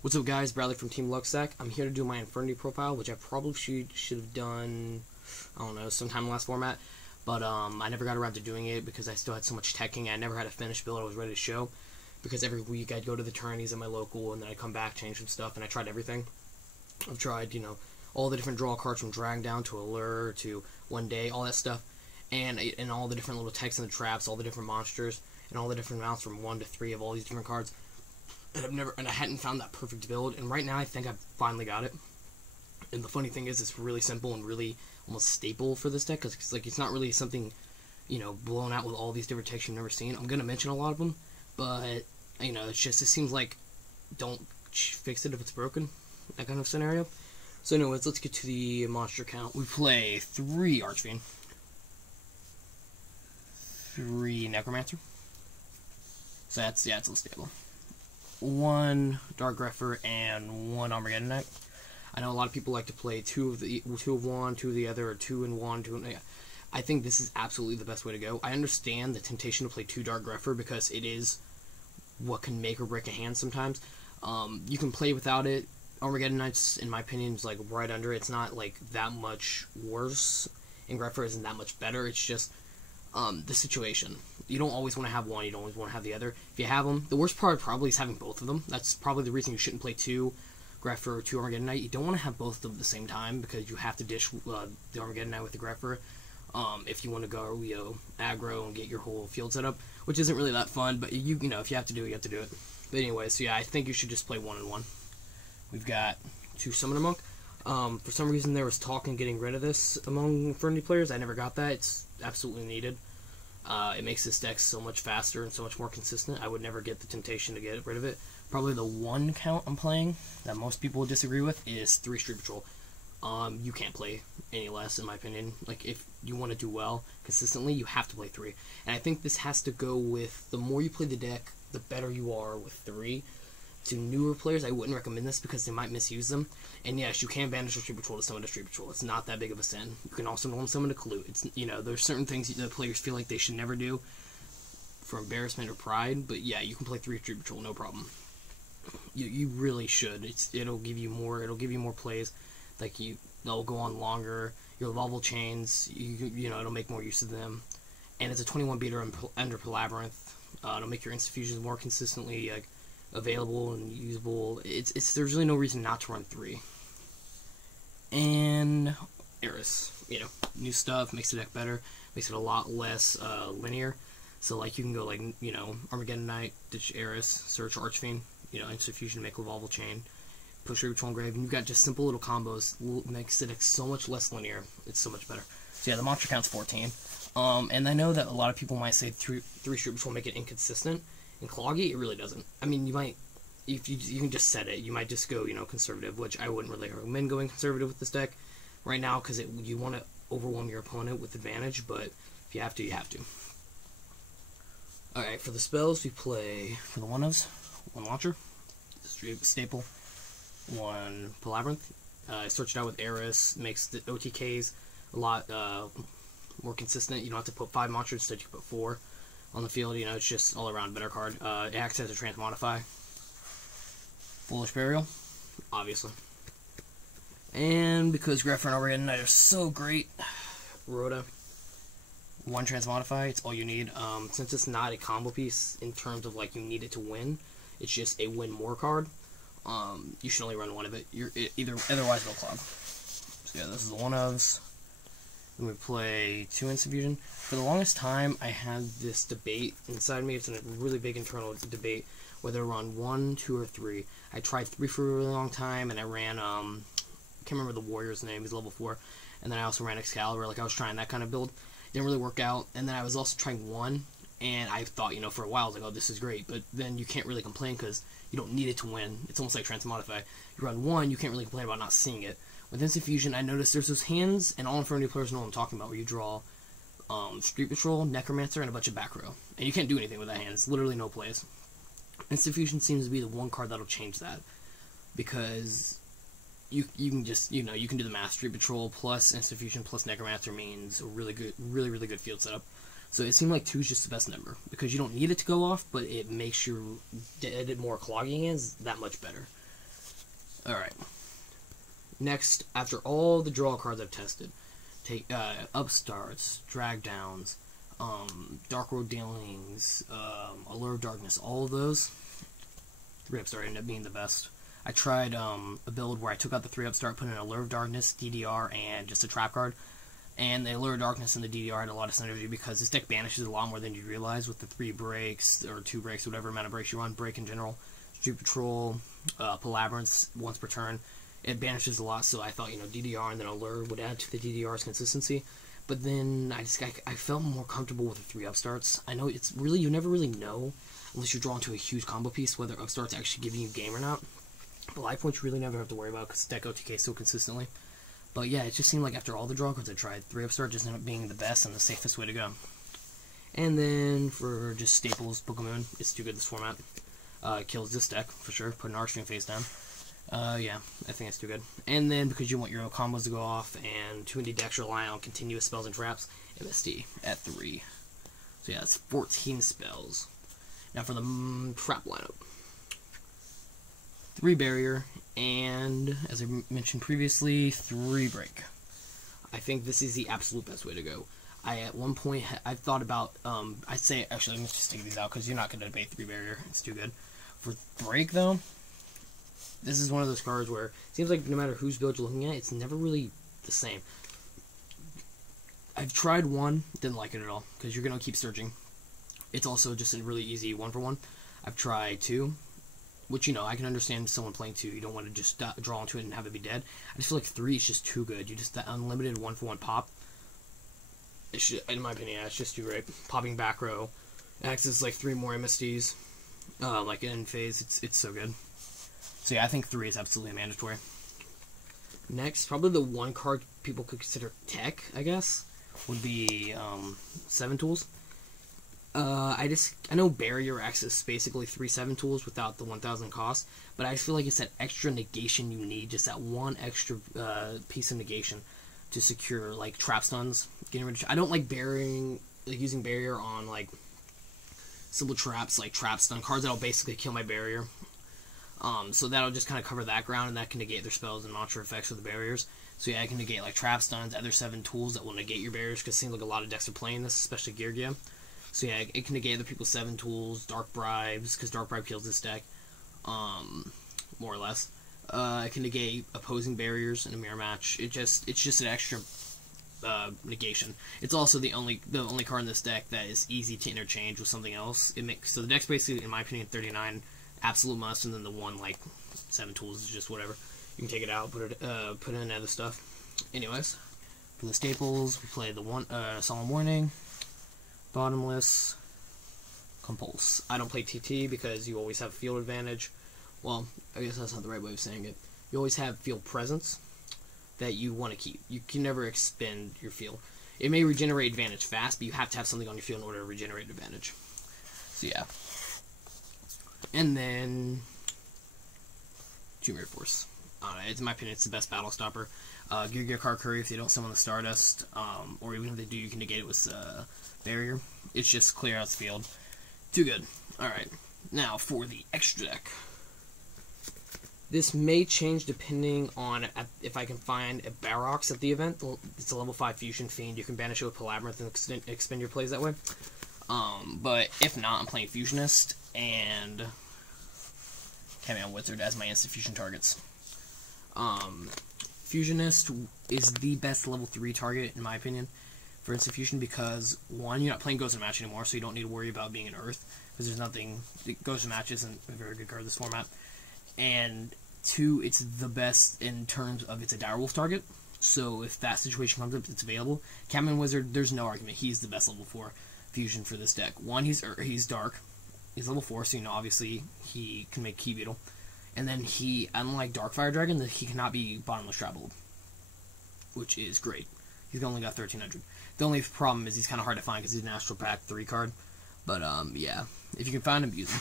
What's up, guys? Bradley from Teamlucksak. I'm here to do my Infernity profile, which I probably should have done, I don't know, sometime in the last format. But I never got around to doing it because I still had so much teching. I never had a finished build I was ready to show. Because every week I'd go to the tourneys at my local, and then I'd come back, change some stuff, and I tried everything. I've tried, all the different draw cards from Drag Down to Allure to One Day, all that stuff. And all the different little techs and the traps, all the different monsters, and all the different amounts from 1 to 3 of all these different cards. And I hadn't found that perfect build, and right now I think I've finally got it. And the funny thing is, it's really simple and really almost staple for this deck, because it's not really something, blown out with all these different techs you've never seen. I'm gonna mention a lot of them, but it seems like don't fix it if it's broken, that kind of scenario. So anyways, let's get to the monster count. We play 3 Archfiend, 3 Necromancer, so it's a little stable. 1 Dark Grepher and 1 Armageddon Knight. I know a lot of people like to play 2 of one, 2 of the other, or 2 in 1, 2 in... Yeah. I think this is absolutely the best way to go. I understand the temptation to play 2 Dark Grepher because it is what can make or break a hand sometimes. You can play without it. Armageddon Knight's, in my opinion, is like right under. It's not like that much worse, and Grepher isn't that much better. It's just the situation. You don't always want to have one, you don't always want to have the other. If you have them, the worst part probably is having both of them. That's probably the reason you shouldn't play 2 Grepher or 2 Armageddon Knight. You don't want to have both of them at the same time, because you have to dish the Armageddon Knight with the Grepher if you want to go aggro and get your whole field set up, which isn't really that fun, but if you have to do it, you have to do it. But anyway, so yeah, I think you should just play 1 and 1. We've got 2 Summoner Monk. For some reason there was talk in getting rid of this among Infernity players. I never got that. It's absolutely needed. It makes this deck so much faster and so much more consistent. I would never get the temptation to get rid of it. Probably the one count I'm playing that most people would disagree with is 3 Street Patrol. You can't play any less, in my opinion. Like, if you want to do well consistently, you have to play 3. And I think this has to go with the more you play the deck, the better you are with 3. To newer players, I wouldn't recommend this because they might misuse them. And yes, you can banish a Street Patrol to summon a Street Patrol. It's not that big of a sin. You can also summon a Clue. It's there's certain things that players feel like they should never do for embarrassment or pride. But yeah, you can play 3 Street Patrol, no problem. You really should. It'll give you more. It'll give you more plays. Like they'll go on longer. Your level chains, it'll make more use of them. And it's a 21 beater under Labyrinth. It'll make your instant fusions more consistently available and usable. There's really no reason not to run 3. And Eris, new stuff, makes the deck better, makes it a lot less linear. So you can go Armageddon Knight, ditch Eris, search Archfiend, instant fusion, make Revolval Chain, push your Patrol Grave, and you've got just simple little combos. Makes the deck so much less linear. It's so much better. So yeah, the monster count's 14. And I know that a lot of people might say 3 Street Patrol make it inconsistent and cloggy. It really doesn't. I mean, you might, if you can just set it, you might just go, conservative, which I wouldn't really recommend going conservative with this deck right now, because you want to overwhelm your opponent with advantage, but if you have to, you have to. Alright, for the spells, we play, for the one-ofs, 1 Launcher, staple, 1 Labyrinth. I searched it out with Eris, makes the OTKs a lot more consistent. You don't have to put 5 monsters, instead you can put 4 on the field. It's just all around better card. It acts as a transmodify. Foolish Burial, obviously. And because Grepher and Armageddon Knight are so great, Rhoda, 1 transmodify, it's all you need. Since it's not a combo piece in terms of you need it to win, it's just a win more card. You should only run 1 of it. Otherwise no clog. So yeah, this is the one-ofs. Then we play 2 Instant Fusion. For the longest time, I had this debate inside me. It's a really big internal debate whether to run 1, 2, or 3. I tried 3 for a really long time, and I ran, I can't remember the warrior's name, he's level 4. And then I also ran Excalibur, I was trying that kind of build. Didn't really work out. And then I was also trying 1, and I thought, for a while, I was like, oh, this is great. But then you can't really complain because you don't need it to win. It's almost like Transmodify. You run 1, you can't really complain about not seeing it. With Instant Fusion, I noticed there's those hands, and all Infernity players know what I'm talking about, where you draw Street Patrol, Necromancer, and a bunch of back row. And you can't do anything with that hand. It's literally no plays. Instant Fusion seems to be the one card that'll change that. Because you can just, you can do the math. Street Patrol plus Instant Fusion plus Necromancer means a really good field setup. So it seemed like 2 is just the best number, because you don't need it to go off, but it makes your more clogging is that much better. Alright. Next, after all the draw cards I've tested, take Upstarts, Drag Downs, Dark World Dealings, Allure of Darkness, all of those, 3 Upstart ended up being the best. I tried a build where I took out the 3 Upstart, put in Allure of Darkness, DDR, and just a trap card. And the Allure of Darkness and the DDR had a lot of synergy because this deck banishes a lot more than you realize with the 3 breaks, or 2 breaks, whatever amount of breaks you run, break in general, Street Patrol, Palabyrinth once per turn. It banishes a lot, so I thought, DDR and then Allure would add to the DDR's consistency. But then I felt more comfortable with the 3 Upstarts. I know it's really, you never really know, unless you're drawn to a huge combo piece, whether Upstarts actually giving you game or not. But life points you really never have to worry about because deck OTK so consistently. But yeah, it just seemed like after all the draw cards I tried, 3 Upstart just ended up being the best and the safest way to go. And then for just staples, Book of Moon, it's too good this format. Kills this deck for sure. Put an Archstream face down. Yeah, I think it's too good. And then because you want your combos to go off and 2 decks rely on continuous spells and traps, MST at 3. So yeah, that's 14 spells. Now for the trap lineup. 3 barrier, and as I mentioned previously, 3 break. I think this is the absolute best way to go. At one point, I've thought about, I'd say, actually, let me just take these out, because you're not going to debate 3 barrier, it's too good. For break, though, this is one of those cards where it seems like no matter whose build you're looking at, it's never really the same. I've tried 1, didn't like it at all, because you're going to keep searching. It's also just a really easy 1-for-1. I've tried 2. Which, I can understand someone playing 2. You don't want to just draw into it and have it be dead. I just feel like 3 is just too good. You just, that unlimited 1-for-1 pop. In my opinion, it's just too great. Popping back row. Acts as like 3 more MSDs. Like in end phase. It's so good. So yeah, I think 3 is absolutely mandatory. Next, probably the one card people could consider tech, I guess, would be 7 tools. I know Barrier acts as basically 3 7 tools without the 1,000 cost, but I feel like it's that extra negation you need, just that one extra piece of negation to secure like trap stuns. I don't like using barrier on like simple traps like trap stun cards that'll basically kill my barrier. So that'll just kind of cover that ground, and that can negate their spells and monster effects with the barriers. So yeah, I can negate like trap stuns, other 7 tools that will negate your barriers, because it seems like a lot of decks are playing this, especially Gear. So yeah, it can negate other people's 7 tools, Dark Bribes, because Dark Bribe kills this deck, more or less. It can negate opposing barriers in a mirror match. It's just an extra negation. It's also the only card in this deck that is easy to interchange with something else. So the deck's basically, in my opinion, 39 absolute must, and then the one like 7 tools is just whatever. You can take it out, put in other stuff. Anyways, for the staples, we play the Solemn Warning, Bottomless, Compulse. I don't play TT because you always have field advantage. Well, I guess that's not the right way of saying it. You always have field presence that you want to keep. You can never expend your field. It may regenerate advantage fast, but you have to have something on your field in order to regenerate advantage. So yeah. And then Tomb Raider Force. In my opinion, it's the best battle stopper. Gear card Curry if they don't summon the Stardust, or even if they do, you can negate it with Barrier. It's just clear out the field. Too good. Alright, now for the extra deck. This may change depending on if I can find a Barox at the event. It's a level 5 Fusion Fiend. You can banish it with Palabyrinth and expend your plays that way. But if not, I'm playing Fusionist and Camion Wizard as my instant fusion targets. Fusionist is the best level 3 target, in my opinion, for instant fusion, because 1, you're not playing Ghost in Match anymore, so you don't need to worry about being an Earth, because there's nothing. Ghost in Match isn't a very good card in this format. And 2, it's the best in terms of it's a direwolf target, so if that situation comes up, it's available. Camion Wizard, there's no argument. He's the best level 4 fusion for this deck. 1, he's dark. He's level 4, so obviously he can make Key Beetle. And then he, unlike Darkfire Dragon, he cannot be Bottomless Traveled, which is great. He's only got 1300. The only problem is he's kind of hard to find because he's an Astral Pack 3 card. But yeah, if you can find him, use him.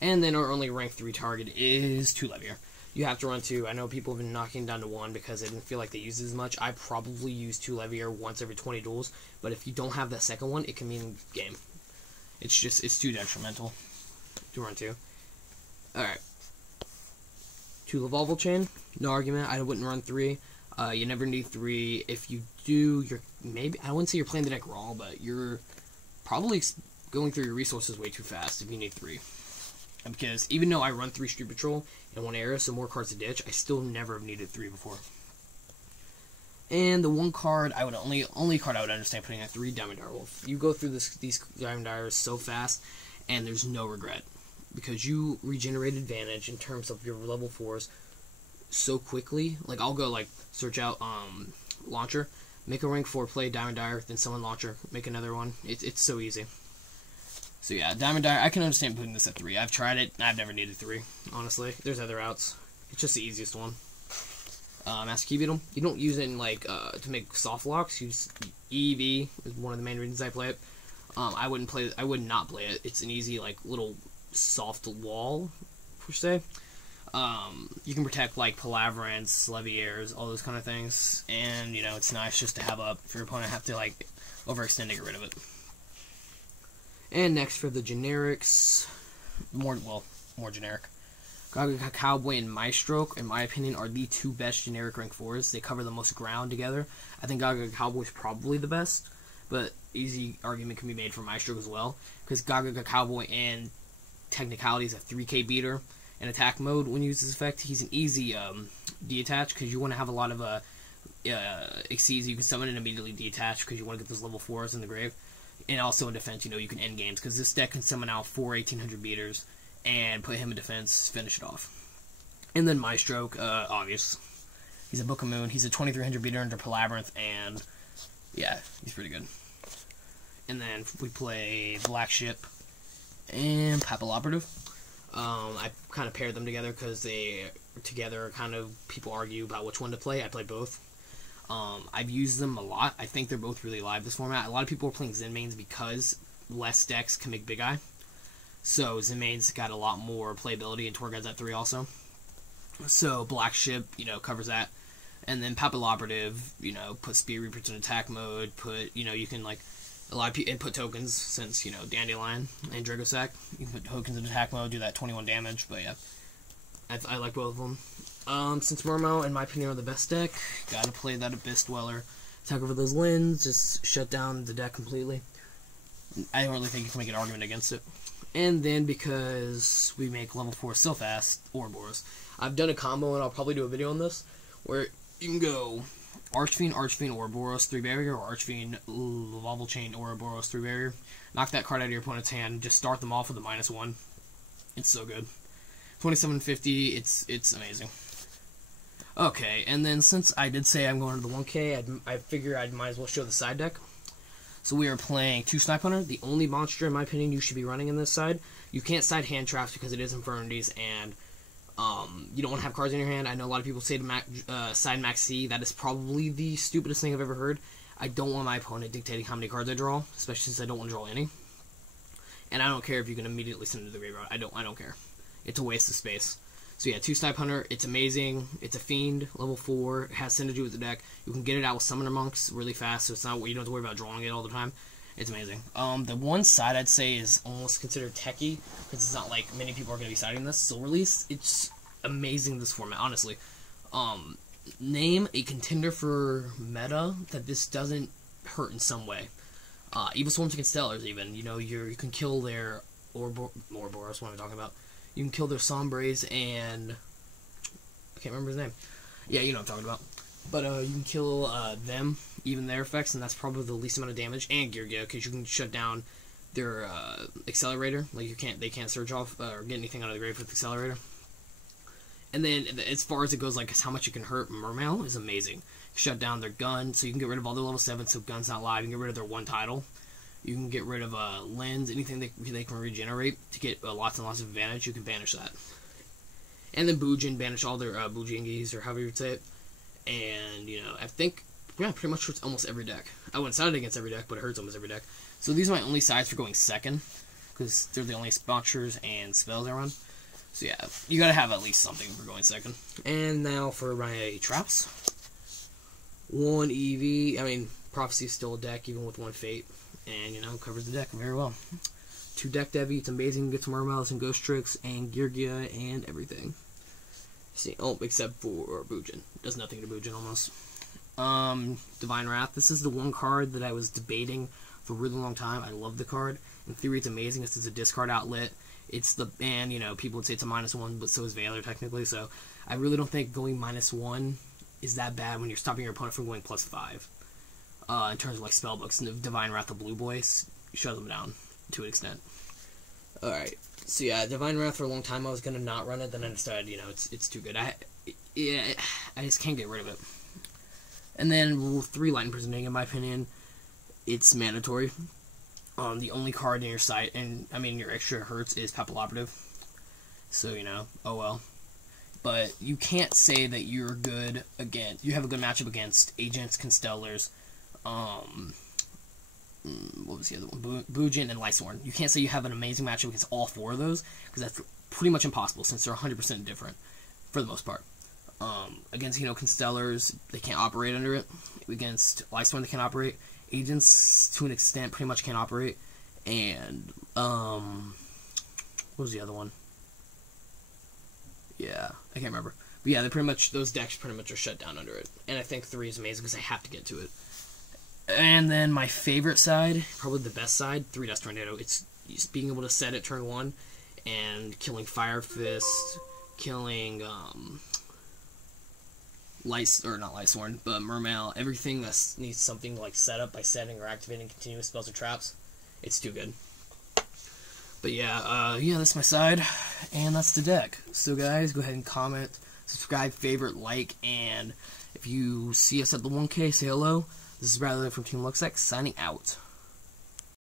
And then our only rank 3 target is 2 Levier. You have to run 2. I know people have been knocking down to 1 because they didn't feel like they used it as much. I probably use 2 Levier once every 20 duels, but if you don't have that second one, it can mean game. It's too detrimental to run 2. Alright. To Lavalval Chain, no argument. I wouldn't run 3. You never need 3. If you do, you're maybe, I wouldn't say you're playing the deck wrong, but you're probably going through your resources way too fast if you need 3. Because even though I run 3 Street Patrol in one area, so more cards to ditch, I still never have needed 3 before. And the one card I would only card I would understand putting at 3, Diamond Dire Wolf. You go through these Diamond Dires so fast, and there's no regret. Because you regenerate advantage in terms of your level 4s so quickly. Like, I'll go, like, search out Launcher, make a rank 4 play Diamond Dire, then summon Launcher, make another one. It's so easy. So yeah, Diamond Dire, I can understand putting this at 3. I've tried it, I've never needed 3, honestly. There's other routes. It's just the easiest one. Master Key Beetle, you don't use it in, like, to make soft locks. Use EV is one of the main reasons I play it. I would not play it. It's an easy, like, little soft wall, per se. You can protect, like, Palaverants, Leviers, all those kind of things. And, you know, it's nice just to have up for your opponent have to, like, overextend to get rid of it. And next for the generics, more generic. Gaga Cowboy and Maestro, in my opinion, are the 2 best generic rank 4s. They cover the most ground together. I think Gaga Cowboy is probably the best, but easy argument can be made for Maestro as well, because Gaga Cowboy and Technicality is a 3k beater in attack mode when you use this effect. He's an easy detach, because you want to have a lot of exceeds. You can summon and immediately detach, because you want to get those level 4s in the grave. And also in defense, you know, you can end games, because this deck can summon out 4 1800 beaters and put him in defense, finish it off. And then Maestro, obvious. He's a Book of Moon. He's a 2300 beater under Palaverant, and yeah, he's pretty good. And then we play Black Ship and Papilloperative. I kind of paired them together because they together kind of people argue about which one to play. I play both. I've used them a lot. I think they're both really live this format. A lot of people are playing Zen mains because less decks can make Big Eye. So Zen mains got a lot more playability, and Torgad's at 3 also. So Black Ship, you know, covers that. And then Papilloperative, you know, put Spear Reapers in attack mode, you know, you can, like, a lot of people input tokens, since, you know, Dandelion and Dragosack. You can put tokens in attack mode, do that 21 damage, but yeah. I like both of them. Since Murmo, in my opinion, are the best deck, gotta play that Abyss Dweller. Attack over those Lins, just shut down the deck completely. I don't really think you can make an argument against it. And then, because we make level 4 so fast, Ouroboros. I've done a combo, and I'll probably do a video on this, where you can go Archfiend, Ouroboros, 3 barrier, or Archfiend, Lavalval Chain, Ouroboros, 3 barrier. Knock that card out of your opponent's hand, just start them off with a -1. It's so good. 2750, it's amazing. Okay, and then since I did say I'm going to the 1K, I figure I might as well show the side deck. So we are playing 2 Snipe Hunter, the only monster, in my opinion, you should be running in this side. You can't side hand traps because it is Infernities, and you don't want to have cards in your hand. I know a lot of people say to side Max C. That is probably the stupidest thing I've ever heard. I don't want my opponent dictating how many cards I draw, especially since I don't want to draw any. And I don't care if you can immediately send it to the graveyard. I don't care. It's a waste of space. So yeah, 2 Snipe Hunter, it's amazing. It's a Fiend, level 4. It has synergy with the deck. You can get it out with Summoner Monks really fast, so it's not, you don't have to worry about drawing it all the time. It's amazing. The one side I'd say is almost considered techie, because it's not like many people are going to be siding this. Soul Release, it's amazing, this format, honestly. Name a contender for meta that this doesn't hurt in some way. Evil Swarms and Stellars, even. You know, you can kill their Ouroboros, what am I talking about? You can kill their Sombres and I can't remember his name. Yeah, you know what I'm talking about. But you can kill them, even their effects, and that's probably the least amount of damage. And Geargia, because you can shut down their Accelerator. Like they can't surge off or get anything out of the grave with Accelerator. And then as far as it goes, like how much it can hurt, Mermail is amazing. Shut down their gun, so you can get rid of all their level 7, so gun's not live. You can get rid of their 1 title. You can get rid of Lens, anything they can regenerate to get lots and lots of advantage. You can banish that. And then Boojin, banish all their Boojingis, or however you would say it. And, you know, I think, yeah, pretty much hurts almost every deck. I wouldn't side it against every deck, but it hurts almost every deck. So these are my only sides for going second, because they're the only sponsors and spells I run. So yeah, you gotta have at least something for going second. And now for my traps. 1 EV, I mean, Prophecy is still a deck, even with 1 Fate. And, you know, covers the deck very well. 2 Deck Devi, it's amazing. Get some Mermouths and Ghost Tricks and Geargia and everything. See, oh, except for Bujin. Does nothing to Bujin almost. Divine Wrath. This is the one card that I was debating for a really long time. I love the card. In theory, it's amazing. This is a discard outlet. It's the, and, you know, people would say it's a -1, but so is Valor, technically. So, I really don't think going -1 is that bad when you're stopping your opponent from going +5. In terms of, like, spellbooks. And the Divine Wrath of Blue Boys, shut them down to an extent. Alright. So, yeah, Divine Wrath for a long time I was going to not run it. Then I decided, you know, it's too good. I just can't get rid of it. And then Rule 3 Light Imprisoning, in my opinion, it's mandatory. The only card in your site, and I mean your extra hurts, is Papilloperative. So, you know, oh well. But you can't say that you're good against, you have a good matchup against Agents, Constellars, what was the other one? Bujin and Lysorn. You can't say you have an amazing matchup against all 4 of those, because that's pretty much impossible, since they're 100% different, for the most part. Against, you know, Constellars, they can't operate under it. Against Lysorn, they can't operate. Agents, to an extent, pretty much can't operate. And, what was the other one? Yeah, I can't remember. But yeah, they pretty much, those decks pretty much are shut down under it. And I think 3 is amazing because I have to get to it. And then my favorite side, probably the best side, 3 Dust Tornado. It's being able to set it turn 1 and killing Fire Fist, killing, not Lysorn, but Mermail, everything that needs something like set up by setting or activating continuous spells or traps, it's too good. But yeah, that's my side, and that's the deck. So guys, go ahead and comment, subscribe, favorite, like, and if you see us at the 1K, say hello. This is Bradley from Teamlucksak, signing out.